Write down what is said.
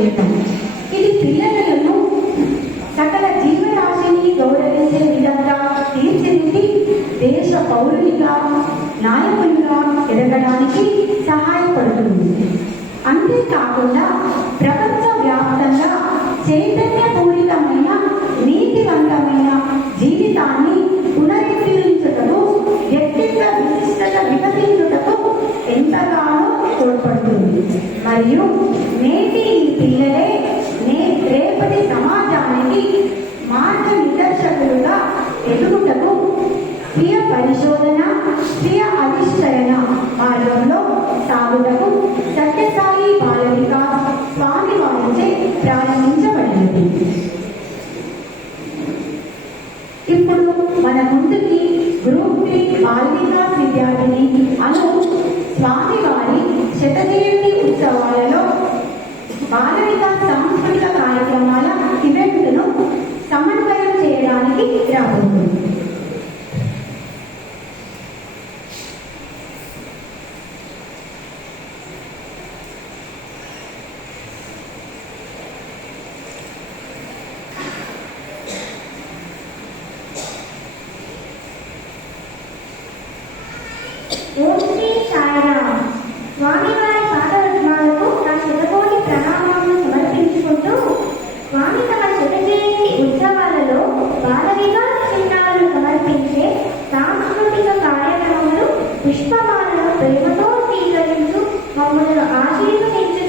చేయటం. ఇది పిల్లలను సకల జీవరాశిని గౌరవించే విధంగా తీర్చిదిద్ది దేశ పౌరునిగా నాయకులుగా ఎదగడానికి సహాయపడుతుంది. అంతేకాకుండా ప్రపంచ వ్యాప్తంగా చైతన్యపూరితమైన నీతివంతమైన జీవితాన్ని పునరుద్ధరించుటకు వ్యక్తిత్వ విశిష్టత వికసించుటకు ఎంతగానో తోడ్పడుతుంది. మరియు నేటి ఈ పిల్లలే రేపటి సమాజానికి మార్గనిర్దేశకులుగా ఎదుగుటకు స్వీయ పరిశోధన స్వీయ ఆవిష్కరణ మార్గంలో సాగుటకు సత్యసాయి బాల వికాస్ స్వామి వారిచే ప్రారంభించబడినది. ఇప్పుడు మన ముందుకి గ్రూప్ 3 బాల వికాస్ విద్యార్థిని అను స్వామి వారి శతజయంతి ఉత్సవాలలో బాల వికాస్ సాంస్కృతిక కార్యక్రమాల ఈవెంట్ను సమన్వయం చేయడానికి రాబోతుంది. స్వామివారి పాదపద్మాలకు నా శతకోటి ప్రణామాలను సమర్పించుకుంటూ స్వామి తమ శతజయంతి ఉత్సవాలలో బాల వికాస్ చిహ్నాలను సమర్పించే సాంస్కృతిక కార్యక్రమాలు పుష్పమాలను ప్రేమతో స్వీకరించు మమ్మల్ని ఆశీర్వదించు